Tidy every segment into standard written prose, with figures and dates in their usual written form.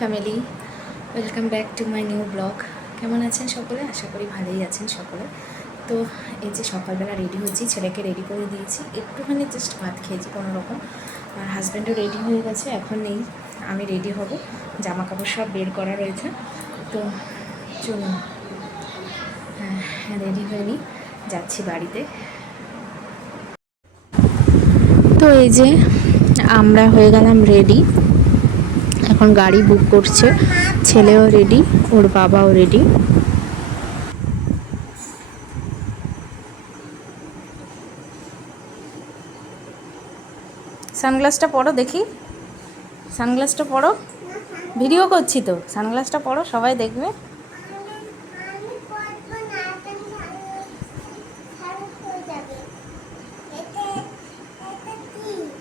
Family, welcome back to my new blog. কেমন আছেন সকলে? আশা করি ভালোই আছেন সকলে। তো এই যে সকালবেলা রেডি হচ্ছি, ছেলেকে রেডি করে দিয়েছি, একটুখানি জাস্ট ভাত খেয়েছি কোনো রকম। আর হাজব্যান্ডও রেডি হয়ে গেছে, এখন নেই, আমি রেডি হব, জামা কাপড় সব বের করা রয়েছে। তো চলুন, হ্যাঁ রেডি হয়ে নিই, যাচ্ছি বাড়িতে। তো এই যে আমরা হয়ে গেলাম রেডি, এখন গাড়ি বুক করছে, ছেলেও রেডি, ওর বাবাও রেডি। সানগ্লাসটা পরো দেখি, সানগ্লাসটা পরো, ভিডিও করছি তো, সানগ্লাসটা পরো, সবাই দেখবে।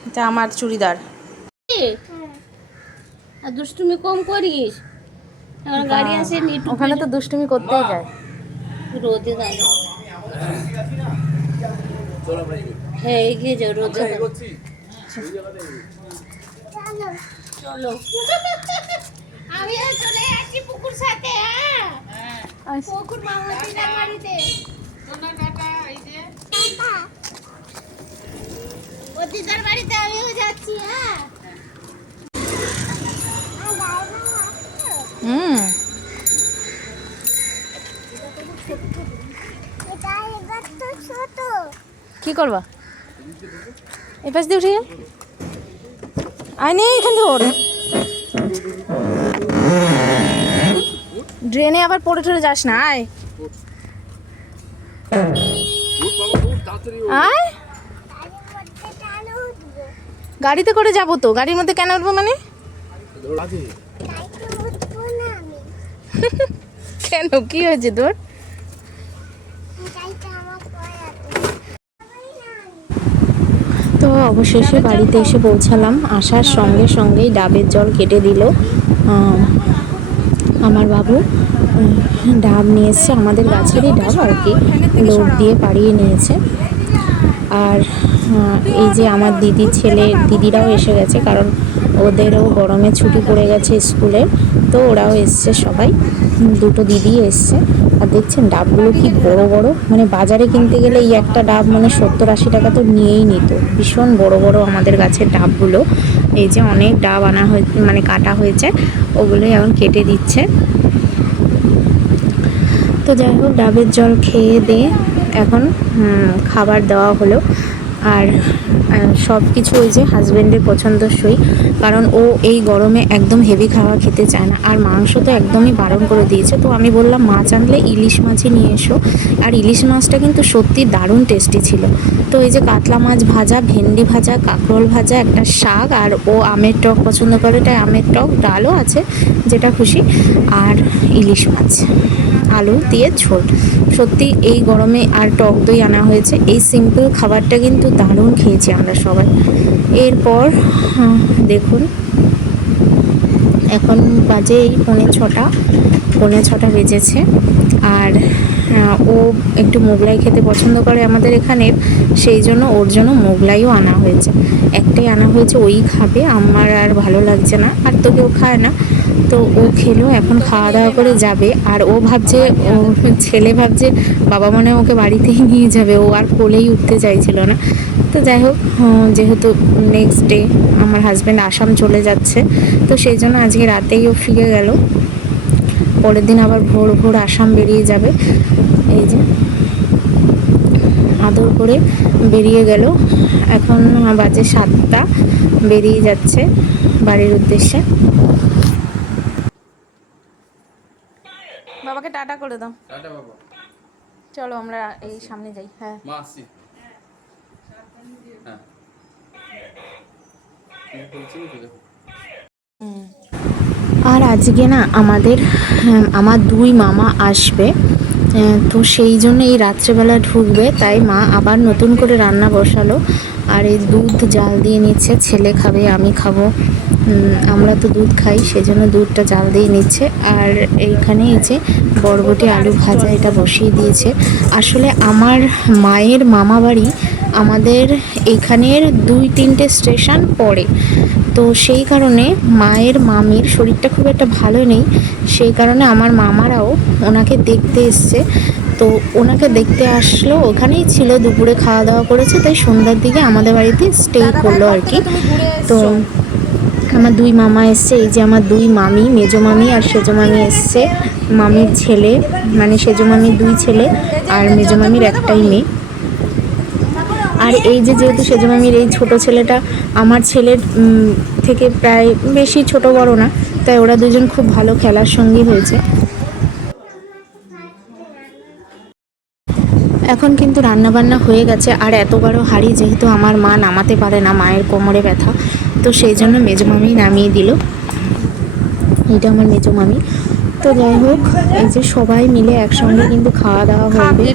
এটা আমার চুড়িদার। আর দুষ্টুমি কম করিস, গাড়ি আসে ওখানে তো দুষ্টুমি করতেই যায়। রোদে দাঁড়িয়ে, হ্যাঁ এগিয়ে যাও, রোদে চলো। আমি চলে আসছি পুকুর সাথে, পুকুর মামাদিদার বাড়িতে। ও দিদার বাড়িতে আমিও যাচ্ছি। হ্যাঁ কি করবা? এই পাশ দিয়ে উঠে আয়, নেই এখান থেকে ওর ড্রেনে আবার পড়ে ঠরে যাস না। আয় আয়, গাড়িতে করে যাবো তো, গাড়ির মধ্যে কেন উঠবো মানে? কেন, কি হয়েছে তোর? তো অবশেষে বাড়িতে এসে পৌঁছালাম, আসার সঙ্গে সঙ্গেই ডাবের জল কেটে দিল আমার বাবু। ডাব নিয়ে এসছে, আমাদের গাছেরই ডাব আর কি, লোক দিয়ে পাড়িয়ে নিয়েছে। আর এই যে আমার দিদির ছেলে, দিদিরাও এসে গেছে, কারণ ওদেরও গরমে ছুটি পড়ে গেছে স্কুলের, তো ওরাও এসছে সবাই, দুটো দিদি এসছে। আর দেখছেন ডাবগুলো কি বড় বড়, মানে বাজারে কিনতে গেলে এই একটা ডাব মানে 70-80 টাকা তো নিয়েই নিত। ভীষণ বড় বড় আমাদের গাছের ডাবগুলো। এই যে অনেক ডাব আনা হয়েছে, মানে কাটা হয়েছে, ওগুলোই এখন কেটে দিচ্ছে। তো যাই হোক, ডাবের জল খেয়ে দিয়ে এখন খাবার দেওয়া হলো। আর সব কিছু ওই যে হাজব্যান্ডের পছন্দসই, কারণ ও এই গরমে একদম হেভি খাওয়া খেতে চায় না, আর মাংস তো একদমই বারণ করে দিয়েছে। তো আমি বললাম মাছ আনলে ইলিশ মাছই নিয়ে এসো, আর ইলিশ মাছটা কিন্তু সত্যি দারুণ টেস্টি ছিল। তো এই যে কাতলা মাছ ভাজা, ভেন্ডি ভাজা, কাঁকরোল ভাজা, একটা শাক, আর ও আমের টক পছন্দ করে, তাই আমের টক, ডালও আছে যেটা খুশি, আর ইলিশ মাছ আলু দিয়ে ঝোল। সত্যি এই গরমে আর টক দই আনা হয়েছে। এই সিম্পল খাবারটা কিন্তু দারুণ খেয়েছি আমরা সবাই। এরপর দেখুন এখন বাজে এই 5:45 বেজেছে। আর ও একটু মোগলাই খেতে পছন্দ করে আমাদের এখানে, সেই জন্য ওর জন্য মোগলাইও আনা হয়েছে। একটাই আনা হয়েছে, ওই খাবে, আমার আর ভালো লাগছে না, আর তো কেউ খায় না। তো ও খেলো, এখন খাওয়া দাওয়া করে যাবে। আর ও ভাবছে, ও ছেলে ভাবছে বাবা মনে ওকে বাড়িতেই নিয়ে যাবে, ও আর কোলেই উঠতে চাইছিল না। তো যাই হোক, যেহেতু নেক্সট ডে আমার হাজব্যান্ড আসাম চলে যাচ্ছে, তো সেই জন্য আজকে রাতেই ও ফিরে গেল, পরের দিন আবার ভোর ভোর আসাম বেরিয়ে যাবে। এই যে আদর করে বেরিয়ে গেল, এখন বাজে 7টা, বেরিয়ে যাচ্ছে বাড়ির উদ্দেশ্যে। বাবাকে টাটা করে দাও। টাটা বাবা, চলো আমরা এই সামনে যাই। হ্যাঁ মা আসছি। হ্যাঁ আর আজকে না আমার 2 মামা আসবে, তো সেই জন্য এই রাত্রেবেলা ঢুকবে, তাই মা আবার নতুন করে রান্না বসালো। আর এই দুধ জাল দিয়ে নিচ্ছে, ছেলে খাবে, আমি খাবো, আমরা তো দুধ খাই, সেজন্য দুধটা জাল দিয়ে নিচ্ছে। আর এইখানে এই যে বরবটি আলু ভাজা, এটা বসিয়ে দিয়েছে। আসলে আমার মায়ের মামা বাড়ি আমাদের এখানের 2-3টে স্টেশন পড়ে, তো সেই কারণে মায়ের মামির শরীরটা খুব একটা ভালো নেই, সেই কারণে আমার মামারাও ওনাকে দেখতে এসছে। তো ওনাকে দেখতে আসলো, ওখানেই ছিল, দুপুরে খাওয়া দাওয়া করেছে, তাই সন্ধ্যার দিকে আমাদের বাড়িতে স্টে করলো আর কি। তো আমার দুই মামা এসছে, এই যে আমার দুই মামি, মেজো মামি আর সেজো মামি এসছে, মামির ছেলে, মানে সেজো মামির দুই ছেলে আর মেজো মামির একটাই মেয়ে। আর এই যে যেহেতু সেজো মামির এই ছোট ছেলেটা আমার ছেলের থেকে প্রায় বেশি ছোট বড় না, তাই ওরা দুজন খুব ভালো খেলার সঙ্গী হয়েছে। এখন কিন্তু রান্নাবান্না হয়ে গেছে, আর এত বড় হাঁড়ি যেহেতু আমার মা নামাতে পারে না, মায়ের কোমরে ব্যথা, তো সেই জন্য মেজো মামি নামিয়ে দিল। এটা আমার মেজো মামি। তো যাই হোক, এই যে সবাই মিলে একসঙ্গে কিন্তু খাওয়া দাওয়া হবে,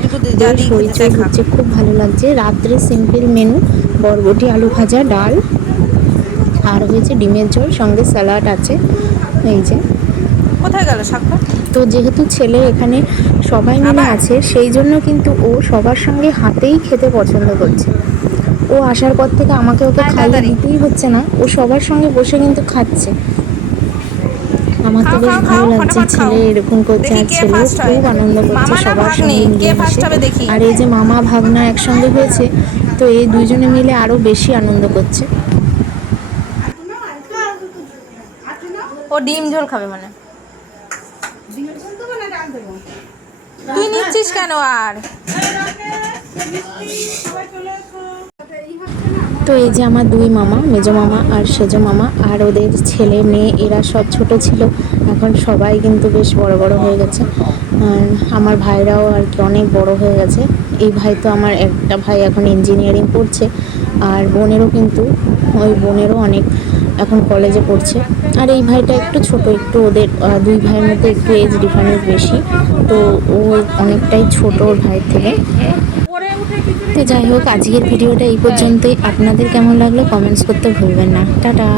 বেশ হইচই হচ্ছে, খুব ভালো লাগছে। রাত্রে সিম্পল মেনু, বরবটি আলু ভাজা, ডাল, আর হয়েছে ডিমের ঝোল, সঙ্গে স্যালাড আছে। এই যে কোথায় গেল শাকটা? তো যেহেতু ছেলে এখানে সবাই মিলে আছে, সেই জন্য কিন্তু ও সবার সঙ্গে হাতেই খেতে পছন্দ করছে। ও আসার পর থেকে আমাকে ওকে খাইয়ে দিতেই হচ্ছে না, ও সবার সঙ্গে বসে কিন্তু খাচ্ছে। আমার তো বেশ ভালো লাগছে ছেলে এরকম করছে, আর ছেলেও খুব আনন্দ করছে সবার সঙ্গে মিলেমিশে। আর এই যে মামা ভাগনা একসঙ্গে হয়েছে, তো এই দুইজনে মিলে আরো বেশি আনন্দ করছে। ও ডিম ঝোল খাবে মানে। তুই নিচ্ছিস কেন আর? তো এই যে আমার দুই মামা, মেজো মামা আর সেজো মামা, আর ওদের ছেলে মেয়ে, এরা সব ছোট ছিল, এখন সবাই কিন্তু বেশ বড় বড় হয়ে গেছে। আর আমার ভাইরাও আর কি অনেক বড় হয়ে গেছে। এই ভাই তো আমার একটা ভাই এখন ইঞ্জিনিয়ারিং পড়ছে, আর বোনেরও কিন্তু, ওই বোনেরও অনেক এখন কলেজে পড়ছে। আর এই ভাইটা একটু ছোট, একটু ওদের দুই ভাইয়ের মধ্যে একটু এজ ডিফারেন্স বেশি, তো ও অনেকটাই ছোট ওর ভাইয়ের থেকে। তো যাই হোক, আজকের ভিডিওটা এই পর্যন্তই। আপনাদের কেমন লাগলো কমেন্টস করতে ভুলবেন না। টাটা।